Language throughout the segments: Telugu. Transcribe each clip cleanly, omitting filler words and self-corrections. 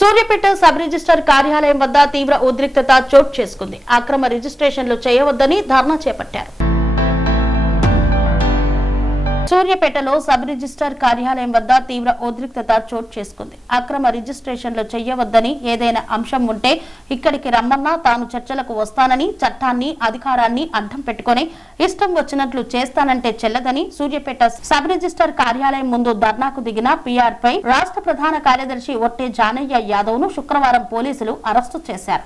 సూర్యాపేట సబ్ రిజిస్టర్ కార్యాలయం వద్ద తీవ్ర ఉద్రిక్తత చోటు చేసుకుంది. అక్రమ రిజిస్ట్రేషన్లు చేయవద్దని ధర్నా చేపట్టారు. సూర్యాపేటలో సబ్ రిజిస్టర్ కార్యాలయం వద్ద తీవ్ర ఉద్రిక్తత చోటు చేసుకుంది. అక్రమ రిజిస్ట్రేషన్లు చేయవద్దని, ఏదైనా అంశం ఉంటే ఇక్కడికి రమ్మన్నా తాను చర్చలకు వస్తానని, చట్టాన్ని అధికారాన్ని అడ్డం పెట్టుకుని ఇష్టం వచ్చినట్లు చేస్తానంటే చెల్లదని సూర్యాపేట సబ్ రిజిస్టర్ కార్యాలయం ముందు ధర్నాకు దిగిన పిఆర్ పై రాష్ట్ర ప్రధాన కార్యదర్శి ఒట్టే జానయ్య యాదవ్ ను శుక్రవారం పోలీసులు అరెస్టు చేశారు.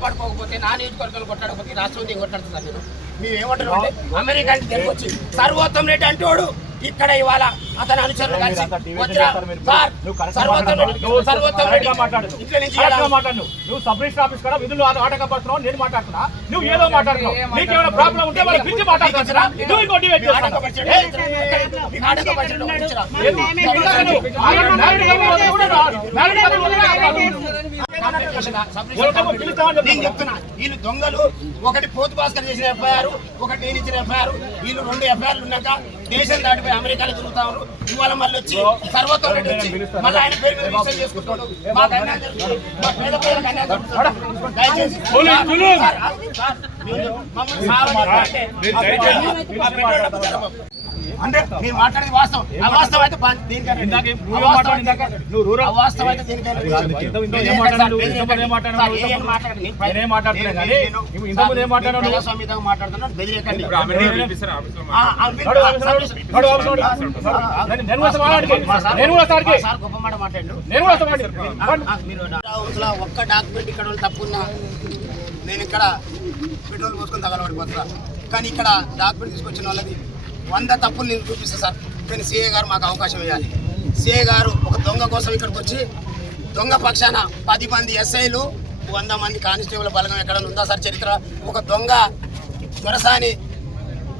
కాపాడుకోకపోతే నా నియోజకవర్గాలు కొట్టాడకపోతే రాష్ట్రం కొట్టాడుతుంది సార్. నేను మేమేమంటారు అంటే అమెరికా వచ్చి సర్వోత్తమ్ రెడ్డి అంటోడు ఇక్కడ ఇవాళ అతని అనుచరులు కలిసి నువ్వు సబ్ రిజిస్టర్ ఆఫీస్ కూడా విధులు ఆటకపడుతున్నావు, నేను మాట్లాడుతున్నా, నువ్వు ఏదో మాట్లాడుతున్నావు. నీకు ఏమైనా ప్రాబ్లం ఉంటే వాళ్ళ గురించి మాట్లాడుతున్నా. నేను చెప్తున్నా, వీళ్ళు దొంగలు. ఒకటి పోతు భాస్కర్ చేసిన ఎఫ్ఐఆర్, ఒకటి నేను ఇచ్చిన ఎఫ్ఐఆర్. వీళ్ళు 2 ఎఫ్ఐఆర్లు ఉన్నాక దేశం దాటిపోయి అమెరికాలో తిరుగుతారు. ఇవాళ మళ్ళీ వచ్చి సర్వోత్తమ్ రెడ్డి వచ్చి మళ్ళీ ఆయన పేరు మీద రిజిస్టర్ చేసుకుంటాడు. మాకు అన్యాయం జరుగుతుంది, మా పేద ప్రజలకు అన్యాయం జరుగుతుంది. దయచేసి అంటే మీరు మాట్లాడేది వాస్తవం. అవాస్తవం అయితే దేనికైనా మాట్లాడుతున్నాడు. బెదిరేకండి. గొప్ప మాట మాట్లాడు. ఒక్క డాక్యుమెంట్ ఇక్కడ తప్పున్నా నేను ఇక్కడ పెట్రోల్ పోసుకొని తగలబడిపోతున్నా. కానీ ఇక్కడ డాక్యుమెంట్ తీసుకొచ్చిన వాళ్ళది 100 తప్పులు నేను చూపిస్తాను సార్. కానీ సిఐ గారు మాకు అవకాశం ఇవ్వాలి. సిఐ గారు ఒక దొంగ కోసం ఇక్కడికి వచ్చి దొంగ పక్షాన 10 మంది ఎస్ఐలు, 100 మంది కానిస్టేబుల్ బలగం ఎక్కడ ఉందా సార్ చరిత్ర? ఒక దొంగ దొరసాని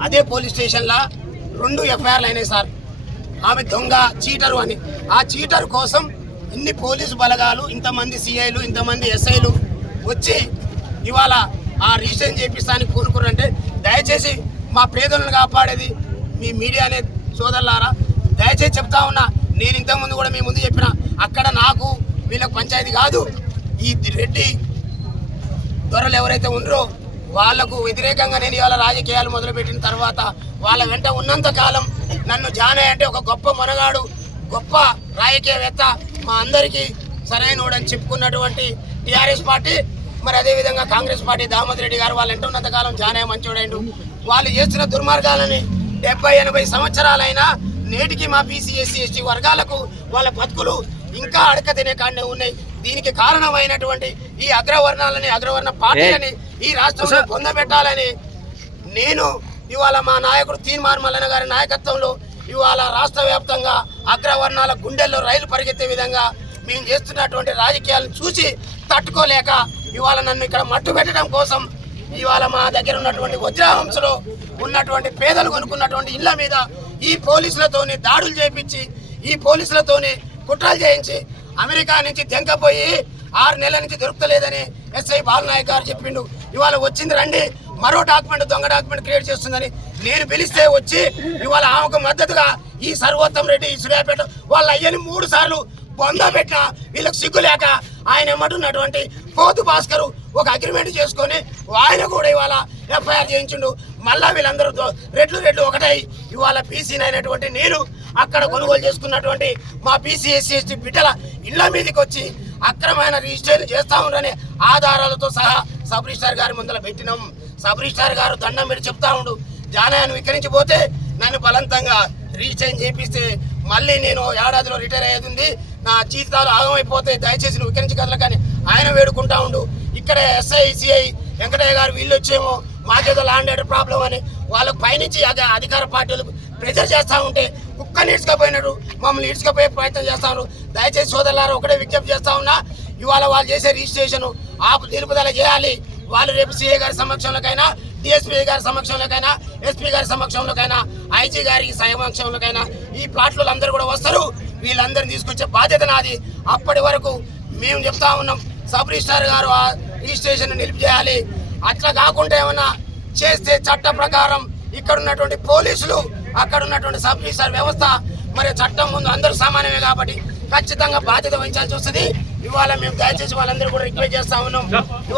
అదే పోలీస్ స్టేషన్లో 2 ఎఫ్ఐఆర్లు అయినాయి సార్. ఆమె దొంగ చీటరు అని. ఆ చీటర్ కోసం ఇన్ని పోలీసు బలగాలు, ఇంతమంది సిఐలు, ఇంతమంది ఎస్ఐలు వచ్చి ఇవాళ ఆ రిజిస్ట్రేషన్ చేపిస్తానికి పూనుకున్నారంటే దయచేసి మా పేదలను కాపాడేది మీ మీడియానే సోదరులారా. దయచేసి చెప్తా ఉన్నా, నేను ఇంతకుముందు కూడా మీ ముందు చెప్పిన, అక్కడ నాకు వీళ్ళకి పంచాయతీ కాదు. ఈ రెడ్డి దొరలు ఎవరైతే ఉన్నారో వాళ్లకు వ్యతిరేకంగా నేను ఇవాళ రాజకీయాలు మొదలుపెట్టిన తర్వాత వాళ్ళ వెంట ఉన్నంత కాలం నన్ను జానయ్య అంటే ఒక గొప్ప మనగాడు, గొప్ప రాజకీయవేత్త, మా అందరికీ సరైనోడని చెప్పుకున్నటువంటి టీఆర్ఎస్ పార్టీ, మరి అదేవిధంగా కాంగ్రెస్ పార్టీ దామోదర్ రెడ్డి గారు వాళ్ళు ఎంత ఉన్నంతకాలం జానయ్య మంచోడైండు. వాళ్ళు చేస్తున్న దుర్మార్గాలని 70-80 సంవత్సరాలైనా నేటికి మా బీసీ ఎస్సీ ఎస్టీ వర్గాలకు వాళ్ళ బతుకులు ఇంకా అడక తినే కాడనే ఉన్నాయి. దీనికి కారణమైనటువంటి ఈ అగ్రవర్ణ పార్టీలని ఈ రాష్ట్రంలో పొందబెట్టాలని నేను ఇవాళ మా నాయకుడు తీన్మార్ మల్లన్న గారి నాయకత్వంలో ఇవాళ రాష్ట్ర వ్యాప్తంగా అగ్రవర్ణాల గుండెల్లో రైలు పరిగెత్తే విధంగా మేము చేస్తున్నటువంటి రాజకీయాలను చూసి తట్టుకోలేక ఇవాళ నన్ను ఇక్కడ మట్టు పెట్టడం కోసం ఇవాళ మా దగ్గర ఉన్నటువంటి వజ్రహంసలో ఉన్నటువంటి పేదలు కొనుక్కున్నటువంటి ఇళ్ల మీద ఈ పోలీసులతోని దాడులు చేయించి, ఈ పోలీసులతోని కుట్రలు చేయించి అమెరికా నుంచి దెంకపోయి 6 నెలల నుంచి దొరుకుతలేదని ఎస్ఐ బాలనాయక్ గారు చెప్పిండు. ఇవాళ వచ్చింది రండి, మరో డాక్యుమెంట్ దొంగ డాక్యుమెంట్ క్రియేట్ చేస్తుందని నేను పిలిస్తే వచ్చి ఇవాళ ఆమెకు మద్దతుగా ఈ సర్వోత్తమ్ రెడ్డి, ఈ సూర్యాపేట వాళ్ళ అయ్యని 3 సార్లు పొందబెట్టిన వీళ్ళకి సిగ్గు లేక ఆయన ఏమంటున్నటువంటి పోతు భాస్కర్ ఒక అగ్రిమెంట్ చేసుకొని ఆయన కూడా ఇవాళ ఎఫ్ఐఆర్ చేయించిండు. మళ్ళా వీళ్ళందరూ రెడ్లు ఒకటై ఇవాళ బీసీని అయినటువంటి నేను అక్కడ కొనుగోలు చేసుకున్నటువంటి మా బీసీ ఎస్సీ ఎస్టీ బిడ్డల ఇళ్ల మీదకి వచ్చి అక్రమైన రిజిస్ట్రేషన్ చేస్తా ఉండని ఆధారాలతో సహా సబ్ రిజిస్టార్ గారి ముందర పెట్టినాం. సబ్ రిజిస్టార్ గారు దండం పెట్టి చెప్తా ఉండు, జానయ్యను విక్రయించిపోతే నన్ను బలవంతంగా రిజిస్ట్రేషన్ చేపిస్తే మళ్ళీ నేను ఏడాదిలో రిటైర్ అయ్యేది ఉంది, నా జీవితాలు ఆగమైపోతే దయచేసి నువ్వు విక్రయించగలరు కానీ ఆయన వేడుకుంటా ఉండు. ఇక్కడ ఎస్ఐ సిఐ వెంకటయ్య గారు వీళ్ళు వచ్చేమో మాకేదో ల్యాండ్ ఆర్డర్ ప్రాబ్లం అని వాళ్ళకు పైనుంచి అధికార పార్టీలకు ప్రెజర్ చేస్తూ ఉంటే కుక్కని ఇడ్చుకపోయినట్టు మమ్మల్ని ఇడ్చుకపోయే ప్రయత్నం చేస్తారు. దయచేసి సోదరులారా ఒకటే విజ్ఞప్తి చేస్తా ఉన్నా, ఇవాళ వాళ్ళు చేసే రిజిస్ట్రేషన్ నిలుపుదల చేయాలి. వాళ్ళు రేపు సిఐ గారి సమక్షంలోకైనా, డిఎస్పీ గారి సమక్షంలోకైనా, ఎస్పీ గారి సమక్షంలోకైనా, ఐజీ గారి సమక్షంలోకైనా ఈ ప్లాట్లు అందరూ కూడా వస్తారు. వీళ్ళందరినీ తీసుకొచ్చే బాధ్యత నాది. అప్పటి వరకు మేము చెప్తా ఉన్నాం, సబ్ రిజిస్టార్ గారు ఆ రిజిస్ట్రేషన్ నిలిపిచేయాలి. అట్లా కాకుండా ఏమన్నా చేస్తే చట్ట ప్రకారం ఇక్కడ ఉన్నటువంటి పోలీసులు, అక్కడ ఉన్నటువంటి సబ్ రిజిస్టర్ వ్యవస్థ, మరి చట్టం ముందు అందరూ సమానమే కాబట్టి ఖచ్చితంగా బాధ్యత వహించాల్సి వస్తుంది. ఇవాళ మేము దయచేసి వాళ్ళందరూ కూడా రిక్వెస్ట్ చేస్తా ఉన్నాం.